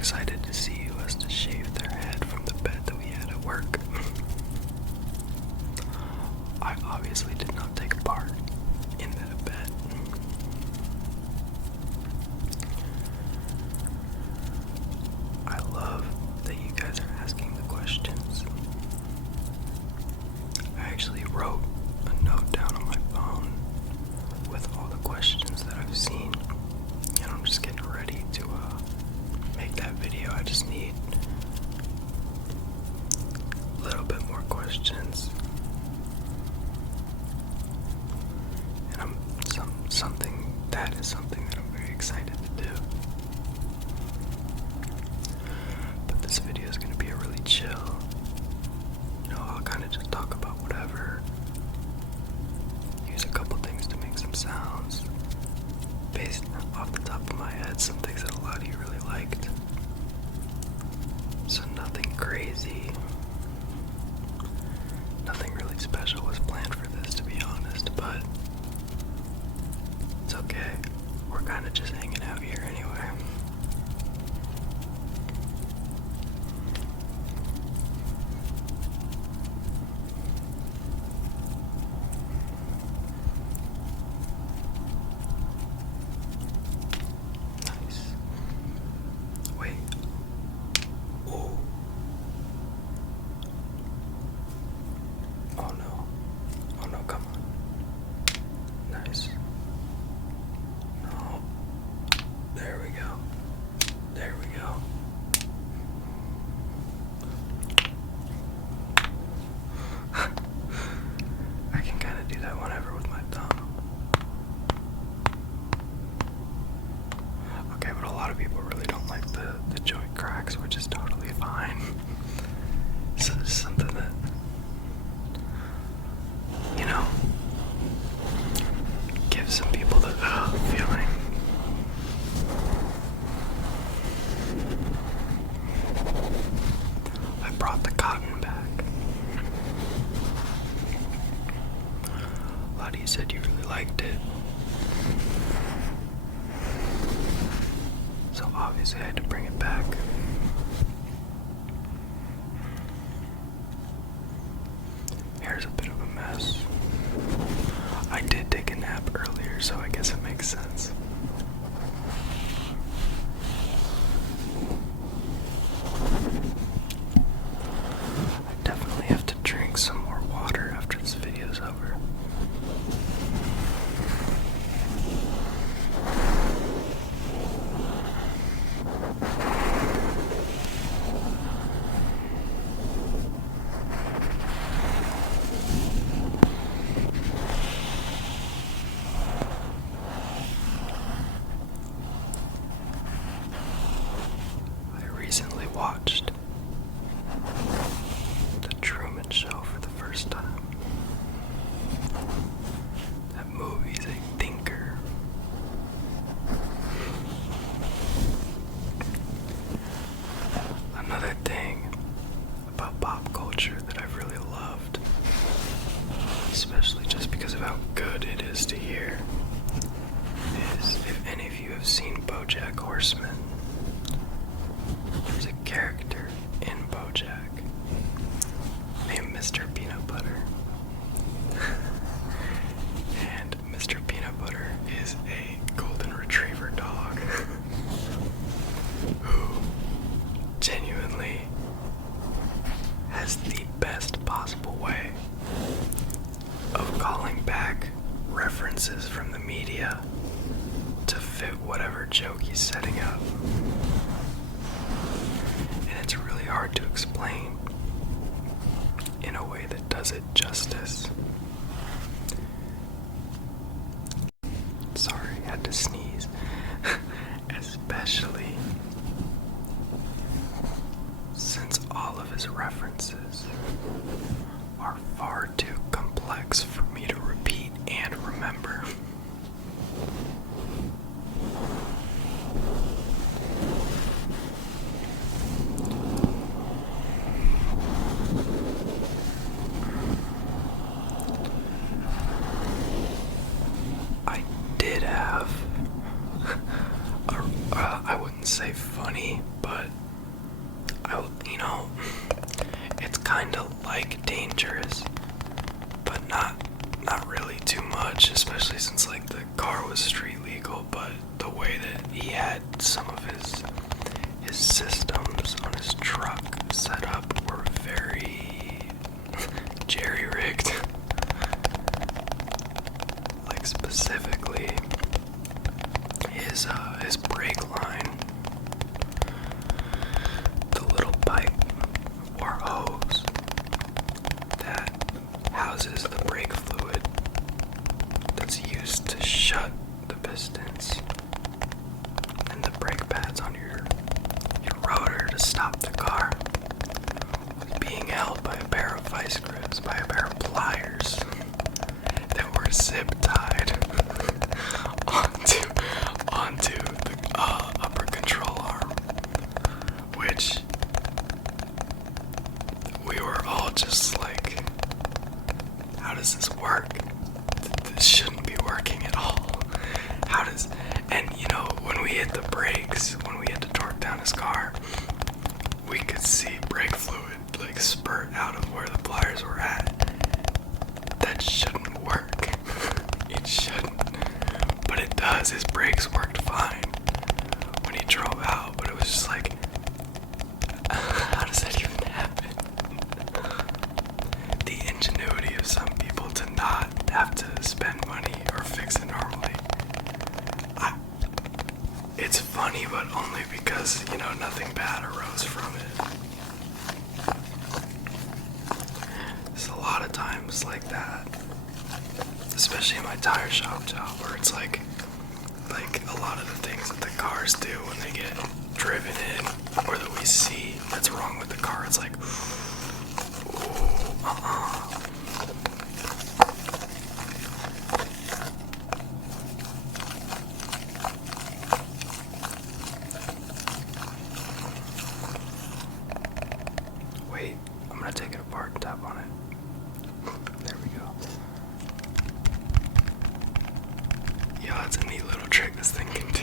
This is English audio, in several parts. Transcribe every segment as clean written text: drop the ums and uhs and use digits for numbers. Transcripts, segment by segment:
excited to see who has to shave their head from the bed that we had at work. I obviously did not take part in that bet. I love that you guys are asking the questions. I actually wrote a note down on my phone with all the questions that I've seen, and I'm just getting ready to make that video. I just need a little bit more questions, and that is something that I'm very excited to do. But this video is going to be a really chill. I'll kind of just talk about whatever. Use a couple things to make some sounds. Based off the top of my head, some things that a lot of you really liked. So nothing crazy. Nothing really special was planned for this, to be honest, but it's okay. We're kind of just hanging out here anyway. You said you really liked it. So obviously I had to bring it back. Here's a bit of a mess. I did take a nap earlier, so I guess it makes sense. I definitely have to drink some more water after this video's over. Watched The Truman Show for the first time. That movie's a thinker. Another thing about pop culture that I've really loved, especially just because of how good it is to hear, is if any of you have seen BoJack Horseman. There's a character in BoJack named Mr. Peanut Butter. And Mr. Peanut Butter is a golden retriever dog who genuinely has the best possible way of calling back references from the media to fit whatever joke he's setting up. It's really hard to explain in a way that does it justice. Sorry, I had to sneeze. Especially since all of his references are far too complex for me to repeat and remember. wouldn't say funny, but it's kind of like dangerous, but not really too much, especially since like the car was street legal. But the way that he had some of his systems on his truck set up were very jerry-rigged. Like specifically his brake line, the little pipe or hose that houses the brake fluid that's used to shut the pistons and the brake pads on your rotor to stop the car, was being held by a pair of vice grips, by a pair of pliers that were zip tied onto the upper control arm, which we were all just like, how does this work? This shouldn't be working at all. And when we hit the brakes, when we had to torque down his car, we could see brake fluid like spurt out of where the pliers were at. That shouldn't work. It shouldn't. But it does. His brakes worked fine when he drove out, but it was just like, how does that even happen? The ingenuity of some people to not have to spend money or fix it normally. It's funny, but only because, nothing bad arose from it. There's a lot of times like that, especially in my tire shop job, where it's like a lot of the things that the cars do when they get driven in, or that we see that's wrong with the car, it's like, ooh, Wait, I'm gonna take it apart and tap on it. There we go. Yo, that's a neat little trick this thing can do.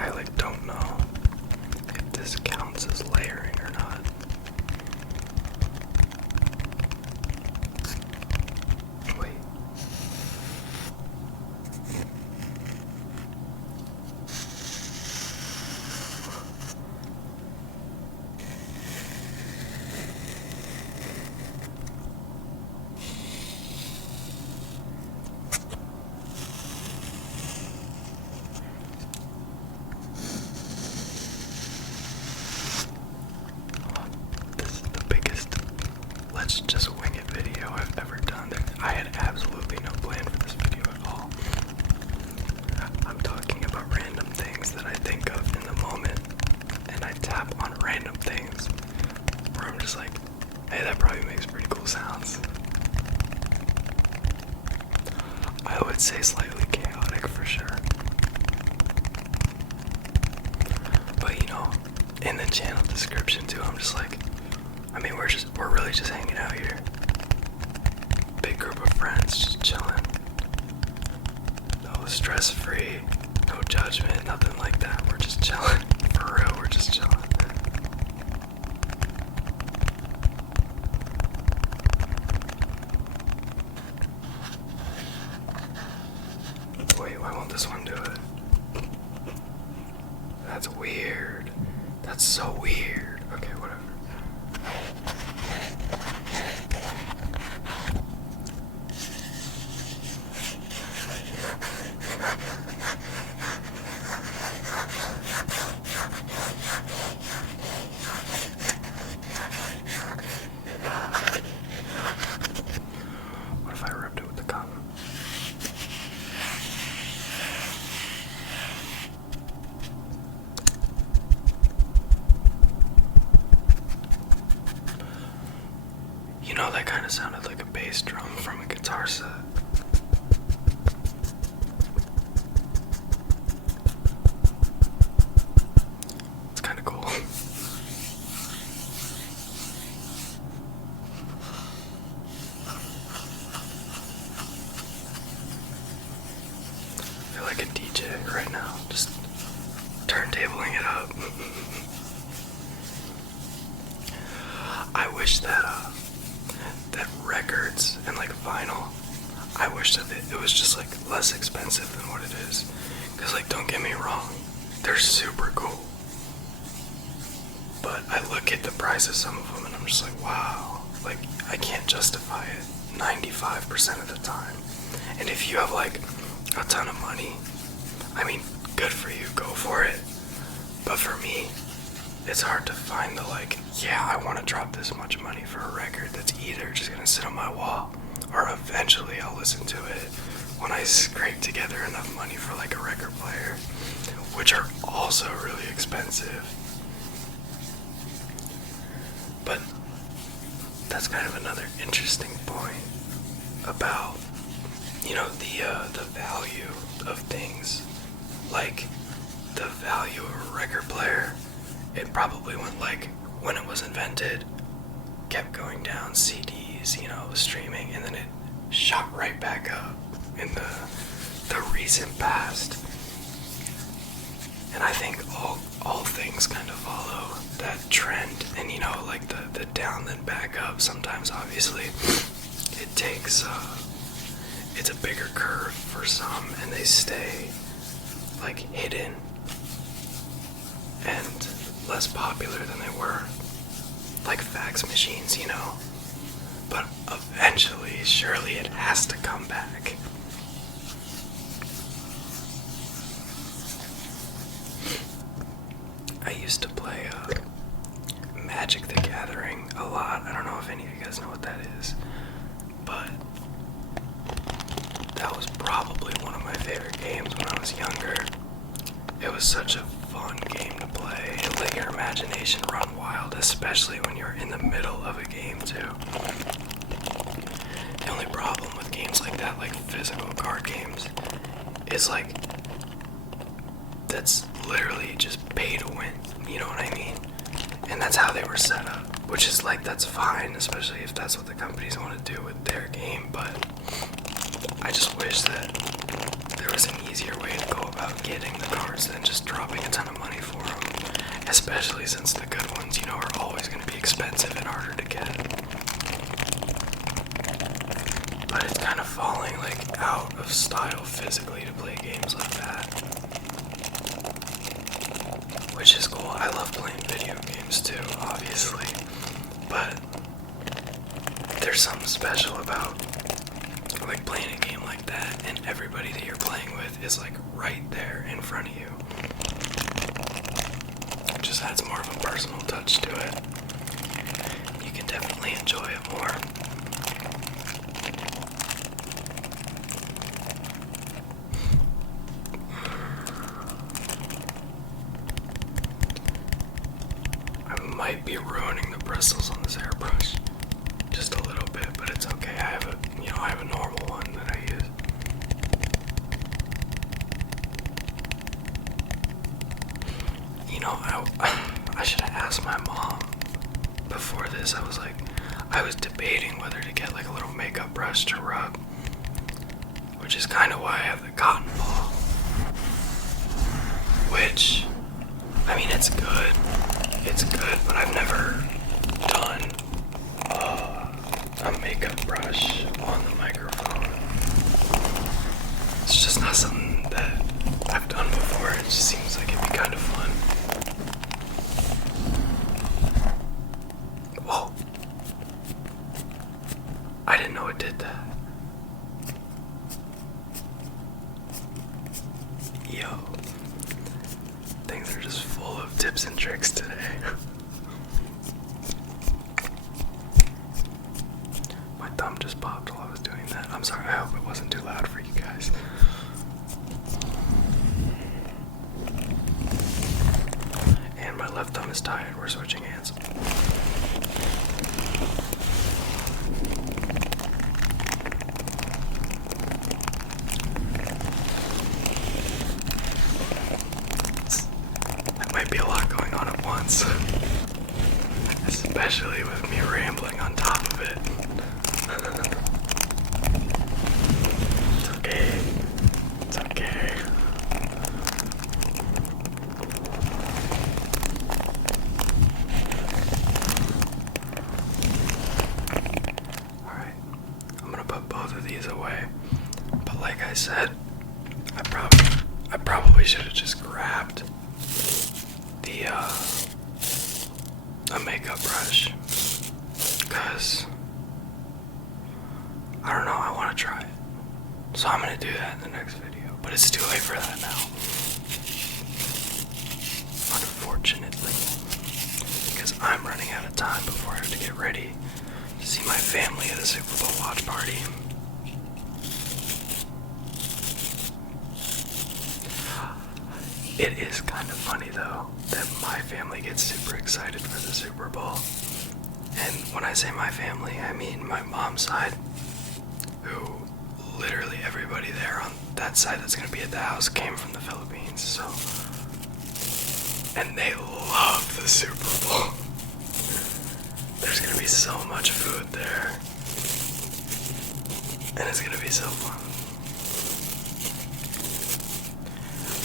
I don't know if this counts as layering or not. Wait. Let's just wing it video I've ever done. I had absolutely no plan for this video at all. I'm talking about random things that I think of in the moment, and I tap on random things where I'm just like, hey, that probably makes pretty cool sounds. I would say slightly chaotic for sure. But in the channel description too, I'm just like, we're really just hanging out here. Big group of friends, just chilling. No stress-free, no judgment, nothing like that. We're just chilling. For real, we're just chilling. Wait, why won't this one do it? That's weird. That's so weird. Okay, whatever. What if I rubbed it with the cotton? that kind of sounded like a bass drum from a guitar set. It's kind of cool. I feel like a DJ right now, just turntabling it up. I wish that records and like vinyl, I wish that it was just like less expensive than what it is. Cause like, don't get me wrong, they're super cool. But I look at the price of some of them and I'm just like, wow, like I can't justify it 95% of the time. And if you have like a ton of money, I mean, good for you, go for it. But for me, it's hard to find the like, yeah, I want to drop this much money for a record that's either just gonna sit on my wall or eventually I'll listen to it when I scrape together enough money for like a record player, which are also really expensive. But that's kind of another interesting point about, the value of things. Like, the value of a record player, it probably went like, when it was invented, kept going down, CDs, streaming, and then it shot right back up in the recent past. And I think all things kind of follow that trend, and like the down then back up. Sometimes obviously it takes it's a bigger curve for some, and they stay like hidden and less popular than they were, like fax machines, but eventually, surely it has to come back. I used to play Magic the Gathering a lot. I don't know if any of you guys know what that is, but that was probably one of my favorite games when I was younger. It was such a fun game to play. It let your imagination run wild, especially when you're in the middle of a game too. The only problem with games like that, like physical card games, is like, that's literally just pay to win, you know what I mean? And that's how they were set up, which is like, that's fine, especially if that's what the companies want to do with their game, but I just wish that there was an easier way to go about getting the cards than just dropping a ton of money for them, especially since the good ones, are always going to be expensive and harder to get. But it's kind of falling like out of style physically to play games like that, which is cool. I love playing video games too, obviously, but there's something special about like playing a game like that and everybody that you're playing with is like right there in front of you. It just adds more of a personal touch to it. You can definitely enjoy it more. I might be ruining the bristles on this airbrush just a little bit, but it's okay. I have a normal one that I use. I should have asked my mom before this. I was debating whether to get like a little makeup brush to rub, which is kind of why I have the cotton ball, which, I mean, it's good, but I've never done a makeup brush on the microphone. It's just not something that I've done before. It just seems like it'd be kind of fun. Whoa. I didn't know it did that. Yo. Things are just full of tips and tricks today. My thumb just popped while I was doing that. I'm sorry, I hope it wasn't too loud for you guys. And my left thumb is tired. We're switching hands. thoughts. Especially with me rambling on top of it. It's okay. It's okay. Alright. I'm gonna put both of these away. But like I said, I probably should have just grabbed a makeup brush, because I don't know, I want to try it. So I'm gonna do that in the next video, but it's too late for that now, unfortunately, because I'm running out of time before I have to get ready to see my family at a Super Bowl watch party. It is kind of funny though that my family gets super excited for the Super Bowl. And when I say my family, I mean my mom's side, who literally everybody there on that side that's going to be at the house came from the Philippines. So, and they love the Super Bowl. There's going to be so much food there. And it's going to be so fun.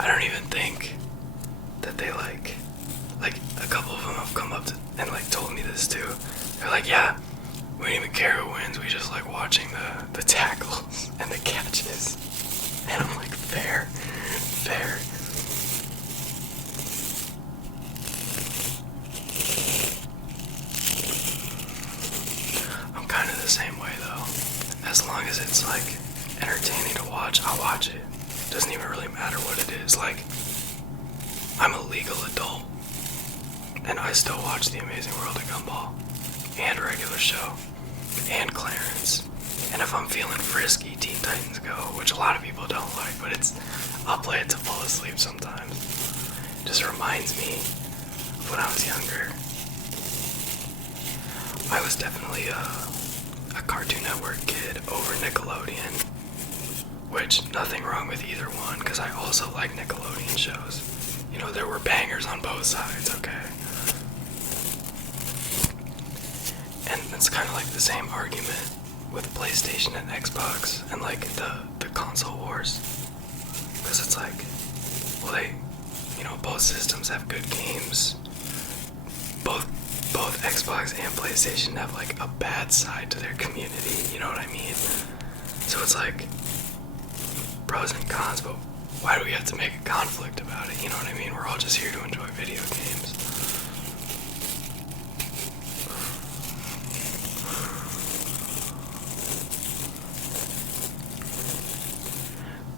I don't even think that they like a couple of them have come up to, and like told me this too. They're like, yeah, we don't even care who wins, we just like watching the tackles and the catches. And I'm like, fair. I'm kind of the same way though. As long as it's like entertaining to watch, I'll watch it. Doesn't even really matter what it is. Like, I'm a legal adult, and I still watch The Amazing World of Gumball, and Regular Show, and Clarence. And if I'm feeling frisky, Teen Titans Go, which a lot of people don't like, but I'll play it to fall asleep sometimes. It just reminds me of when I was younger. I was definitely a Cartoon Network kid over Nickelodeon. Which, nothing wrong with either one, because I also like Nickelodeon shows. You know, there were bangers on both sides, okay? And it's kind of like the same argument with PlayStation and Xbox and like the console wars. Because it's like, well, both systems have good games. Both Xbox and PlayStation have like a bad side to their community, you know what I mean? So it's like, pros and cons, but why do we have to make a conflict about it? You know what I mean? We're all just here to enjoy video games.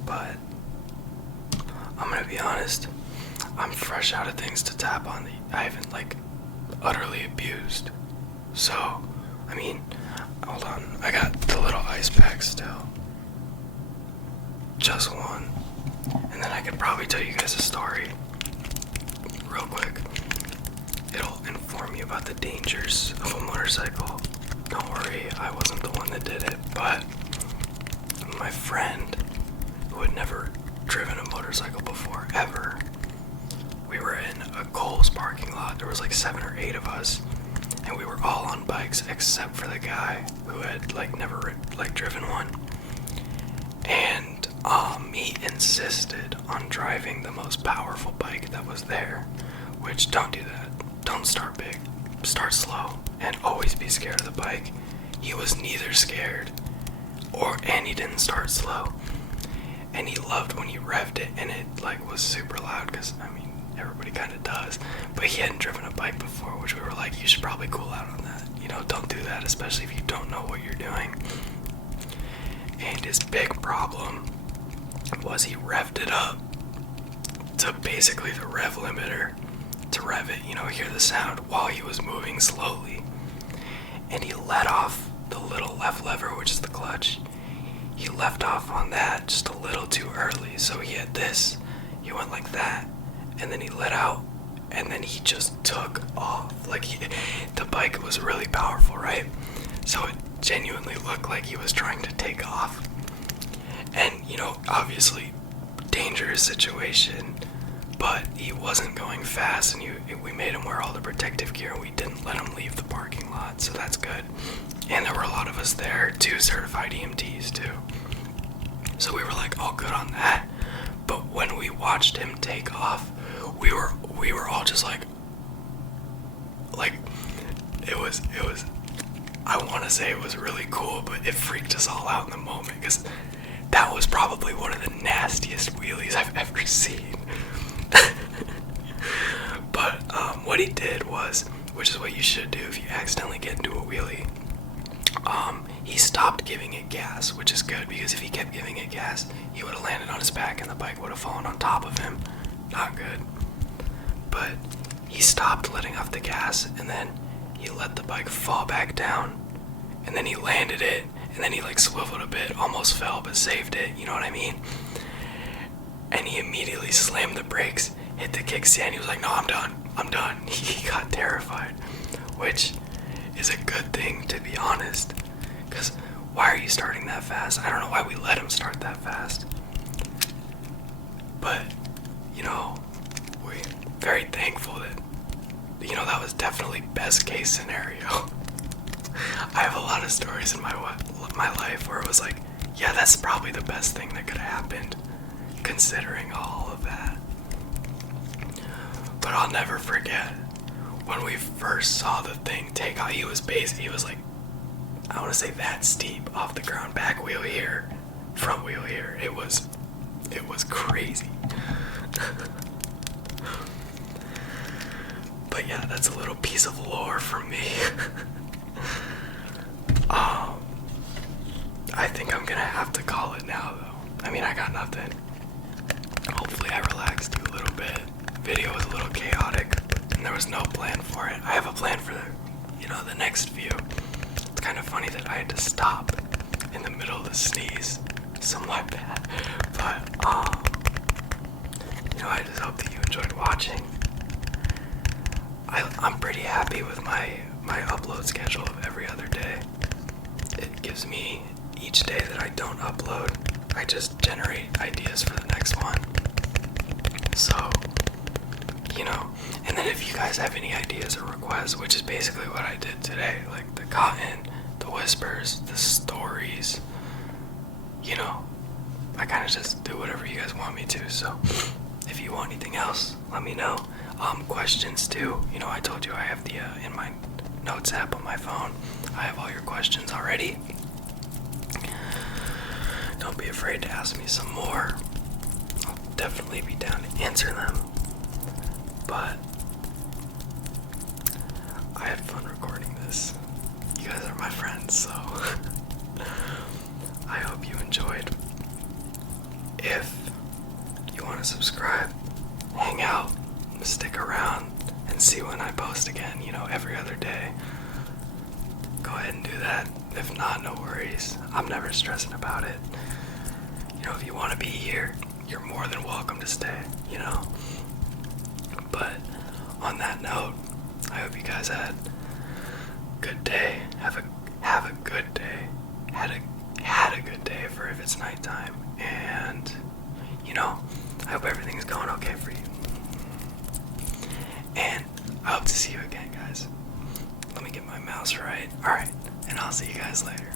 But I'm gonna be honest, I'm fresh out of things to tap on that I haven't like utterly abused. So, I mean, hold on, I got the little ice pack still. Just one. And then I could probably tell you guys a story real quick. It'll inform you about the dangers of a motorcycle. Don't worry, I wasn't the one that did it, but my friend, who had never driven a motorcycle before, ever, we were in a Kohl's parking lot. There was like 7 or 8 of us, and we were all on bikes except for the guy who had like never driven one. And he insisted on driving the most powerful bike that was there, which, don't do that. Don't start big. Start slow and always be scared of the bike. He was neither scared and he didn't start slow. And he loved when he revved it and it like was super loud, because I mean, everybody kind of does. But he hadn't driven a bike before, which we were like, you should probably cool out on that. You know, don't do that, especially if you don't know what you're doing. And his big problem was he revved it up to basically the rev limiter to rev it, you know, hear the sound while he was moving slowly. And he let off the little left lever, which is the clutch. He left off on that just a little too early. So he had this, he went like that, and then he let out, and then he just took off. Like, the bike was really powerful, right? So it genuinely looked like he was trying to take off. And, you know, obviously, dangerous situation. but he wasn't going fast, and we made him wear all the protective gear. We didn't let him leave the parking lot, so that's good. And there were a lot of us there, 2 certified EMTs too. So we were like all good on that. But when we watched him take off, we were all just like it was I want to say it was really cool, but it freaked us all out in the moment because that was probably one of the nastiest wheelies I've ever seen. But what he did was, which is what you should do if you accidentally get into a wheelie, he stopped giving it gas, which is good because if he kept giving it gas, he would have landed on his back and the bike would have fallen on top of him. Not good. But he stopped letting off the gas, and then he let the bike fall back down, and then he landed it, and then he like swiveled a bit, almost fell but saved it, you know what I mean? And he immediately slammed the brakes, hit the kickstand. He was like, no, I'm done. He got terrified, which is a good thing, to be honest, because why are you starting that fast? I don't know why we let him start that fast. But, you know, we're very thankful that, you know, that was definitely best case scenario. I have a lot of stories in my life where it was like, yeah, that's probably the best thing that could have happened, considering all of that. But I'll never forget when we first saw the thing take off. He was like, I want to say that steep off the ground, back wheel here, front wheel here. It was crazy. But yeah, that's a little piece of lore from me. I think I'm gonna have to call it now though. I mean, I got nothing. Hopefully I relaxed you a little bit. Video was a little chaotic, and there was no plan for it. I have a plan for the next view. It's kind of funny that I had to stop in the middle of the sneeze. Somewhat bad. But, I just hope that you enjoyed watching. I'm pretty happy with my upload schedule of every other day. It gives me, each day that I don't upload, I just generate ideas for the next one. So, and then if you guys have any ideas or requests, which is basically what I did today, like the cotton, the whispers, the stories, I kind of just do whatever you guys want me to. So if you want anything else, let me know. Questions too. I told you I have the in my notes app on my phone, I have all your questions already. Don't be afraid to ask me some more. I'll definitely be down to answer them. But I had fun recording this. You guys are my friends, so I hope you enjoyed. If you want to subscribe, hang out, stick around, and see when I post again, every other day, go ahead and do that. If not, no worries. I'm never stressing about it. If you want to be here, you're more than welcome to stay, But on that note, I hope you guys had a good day. Have a good day. Had a good day for if it's nighttime. And I hope everything's going okay for you. And I hope to see you again, guys. Let me get my mouse right. Alright, and I'll see you guys later.